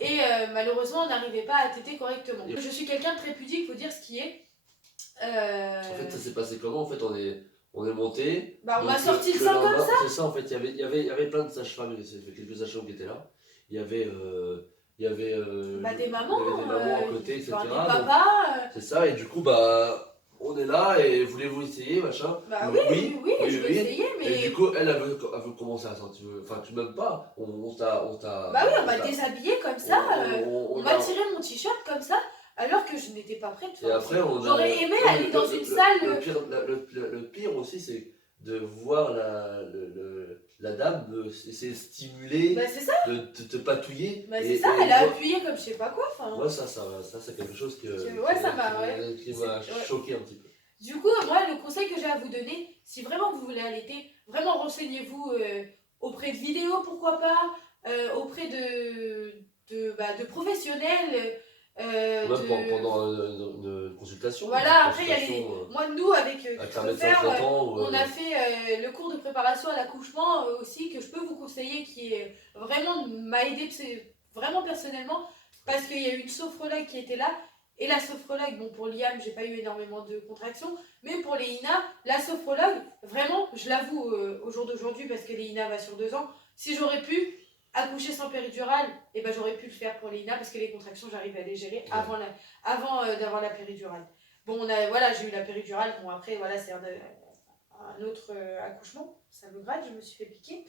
Et malheureusement, on n'arrivait pas à téter correctement. Je suis quelqu'un de très pudique, faut dire ce qui est. En fait, ça s'est passé comment? En fait, on est monté. Bah, on donc, m'a sorti le le sein comme lendemain, ça. c'est ça, en fait, il y avait plein de sages-femmes, il y avait quelques sages-femmes qui étaient là. Il y avait, il y avait, Bah, des il y mamans, avait des mamans à côté, etc. enfin, des Donc, papas. c'est ça, et du coup, bah, on est là, et voulez-vous essayer, machin? Bah Donc, oui, je vais essayer, Et mais. du coup, elle veut commencer à sortir. Enfin, tu m'aimes pas. On t'a. Bah oui, on m'a déshabillée comme ça. On m'a a- tiré mon t-shirt comme ça, alors que je n'étais pas prête. Et après, J'aurais aimé aller dans une salle. Le pire aussi, c'est de voir la dame essayer de stimuler, Bah c'est ça. de te patouiller. Bah c'est ça, elle a appuyé comme je sais pas quoi. Enfin, moi, ça c'est quelque chose ouais, ça m'a m'a choqué un petit peu. Du coup, moi, le conseil que j'ai à vous donner, si vraiment vous voulez allaiter, vraiment renseignez-vous auprès de vidéos, pourquoi pas, auprès de professionnels. Même pendant une consultation. Voilà, après, il y a les. Moi, nous, avec un médecin traitant. on a fait le cours de préparation à l'accouchement aussi, que je peux vous conseiller, qui est vraiment m'a aidé vraiment personnellement, parce qu'il y a eu une sophrologue qui était là. Et la sophrologue, bon pour Liam, j'ai pas eu énormément de contractions, mais pour les INA, la sophrologue, vraiment, je l'avoue au jour d'aujourd'hui, parce que les INA va sur 2 ans, si j'aurais pu accoucher sans péridurale, et ben j'aurais pu le faire pour les INA, parce que les contractions, j'arrivais à les gérer avant d'avoir la péridurale. Bon, voilà, j'ai eu la péridurale, bon après, voilà, c'est un autre accouchement, ça me gratte, je me suis fait piquer.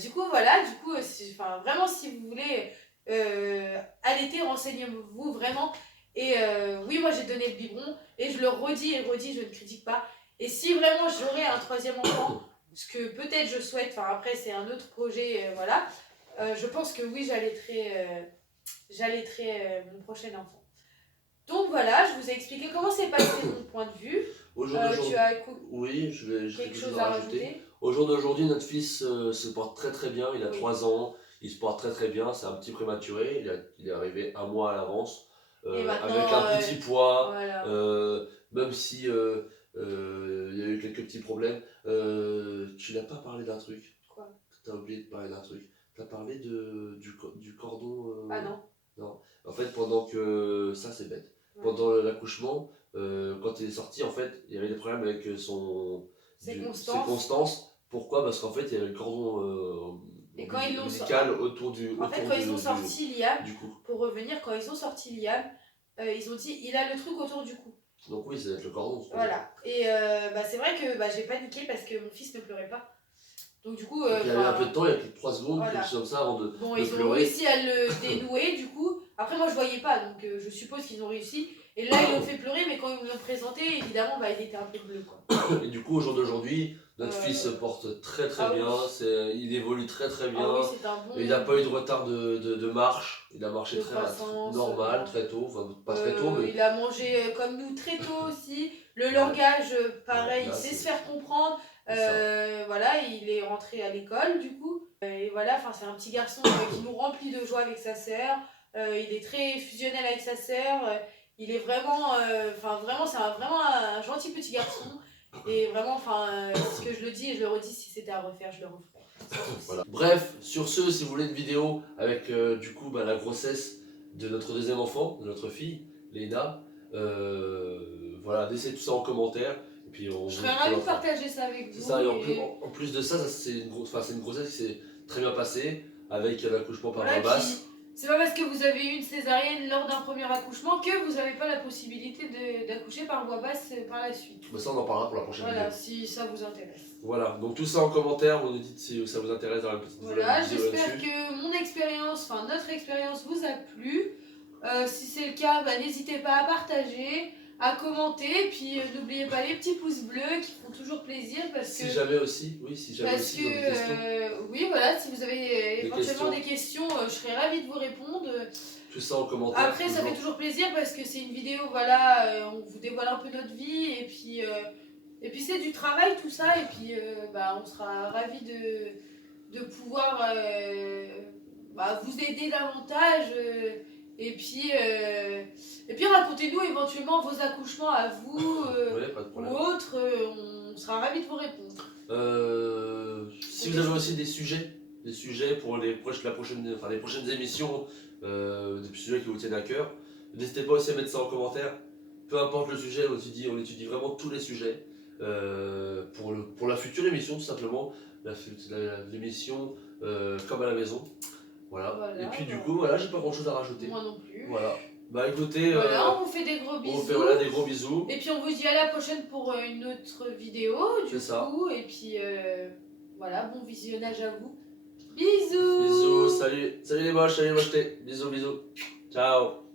Du coup, voilà, vraiment, si vous voulez allaiter, renseignez-vous vraiment. Et oui, moi j'ai donné le biberon, et je le redis et redis, je ne critique pas. Et si vraiment j'aurais un 3e enfant, ce que peut-être je souhaite, enfin après c'est un autre projet, voilà, je pense que oui, j'allaiterai mon prochain enfant. Donc voilà, je vous ai expliqué comment s'est passé mon point de vue. Tu as oui, j'ai quelque chose à rajouter. Au jour d'aujourd'hui, notre fils se porte très très bien, il a 3 ans, il se porte très très bien, c'est un petit prématuré, il est arrivé 1 mois à l'avance, avec un petit poids, voilà. même si il y a eu quelques petits problèmes. Tu n'as pas parlé d'un truc. Quoi? Tu as oublié de parler d'un truc. Tu as parlé du cordon. Ah non. Non. En fait, pendant que. Ça, c'est bête. Ouais. Pendant l'accouchement, quand il est sorti, en fait, il y avait des problèmes avec ses constances. Pourquoi? Parce qu'en fait, il y avait le cordon médical autour du. En fait, quand ils ont sorti Liam, pour revenir, quand ils ont sorti Liam, ils ont dit il a le truc autour du cou. Donc, oui, c'est le cordon. Voilà. Et c'est vrai que j'ai paniqué parce que mon fils ne pleurait pas. Donc, du coup. Il y avait un peu de temps, il y a plus de 3 secondes, quelque chose comme ça avant de. Bon, ils ont réussi à le dénouer, du coup. Après, moi, je voyais pas, donc je suppose qu'ils ont réussi. Et là, ils l'ont fait pleurer, mais quand ils me l'ont présenté, évidemment, il était un peu bleu, quoi. Et du coup, au jour d'aujourd'hui, notre fils se porte très très bien, il évolue très très bien. Ah oui, c'est un bon... Il n'a pas eu de retard de marche, il a marché très normal, très tôt, enfin pas très tôt, mais... Il a mangé comme nous très tôt aussi. Le langage, pareil, il sait se faire comprendre. Voilà, il est rentré à l'école du coup. Et voilà, c'est un petit garçon qui nous remplit de joie avec sa sœur. Il est très fusionnel avec sa sœur. Il est vraiment, c'est vraiment un gentil petit garçon. Et vraiment, ce que je le dis et je le redis, si c'était à refaire, je le referais. Voilà. Bref, sur ce, si vous voulez une vidéo avec la grossesse de notre 2e enfant, de notre fille, Léna, voilà, laissez tout ça en commentaire. Et puis je serais ravie de partager ça avec vous. Ça, et en plus de ça, c'est une grossesse qui s'est très bien passée avec l'accouchement par voie basse. C'est pas parce que vous avez eu une césarienne lors d'un premier accouchement que vous n'avez pas la possibilité d'accoucher par voie basse par la suite. Bah ça, on en parlera pour la prochaine vidéo. Voilà, si ça vous intéresse. Voilà, donc tout ça en commentaire, vous nous dites si ça vous intéresse dans la petite vidéo. Voilà, j'espère que mon expérience, notre expérience vous a plu. Si c'est le cas, n'hésitez pas à partager, à commenter, puis n'oubliez pas les petits pouces bleus qui font toujours plaisir parce que... Si jamais aussi, des questions. Oui, voilà, si vous avez éventuellement des questions, je serais ravie de vous répondre. Tout ça en commentaire. Après, ça fait toujours plaisir parce que c'est une vidéo, voilà, on vous dévoile un peu notre vie et puis c'est du travail tout ça et puis on sera ravis de pouvoir vous aider davantage. Et puis racontez-nous éventuellement vos accouchements à vous ou autres, on sera ravis de vous répondre. Si vous avez aussi des sujets des sujets pour les prochaines émissions, des sujets qui vous tiennent à cœur. N'hésitez pas aussi à mettre ça en commentaire. Peu importe le sujet, on étudie vraiment tous les sujets pour la future émission, tout simplement. L'émission comme à la maison. Voilà. Et puis du coup, voilà, j'ai pas grand chose à rajouter. Moi non plus. Voilà. Bah écoutez, voilà, on vous fait des gros bisous. on vous fait voilà, des gros bisous. Et puis on vous dit à la prochaine pour une autre vidéo. Du coup, et puis voilà, bon visionnage à vous. Bisous. Bisous, salut les moches, salut les mochetés. Bisous, bisous. Ciao.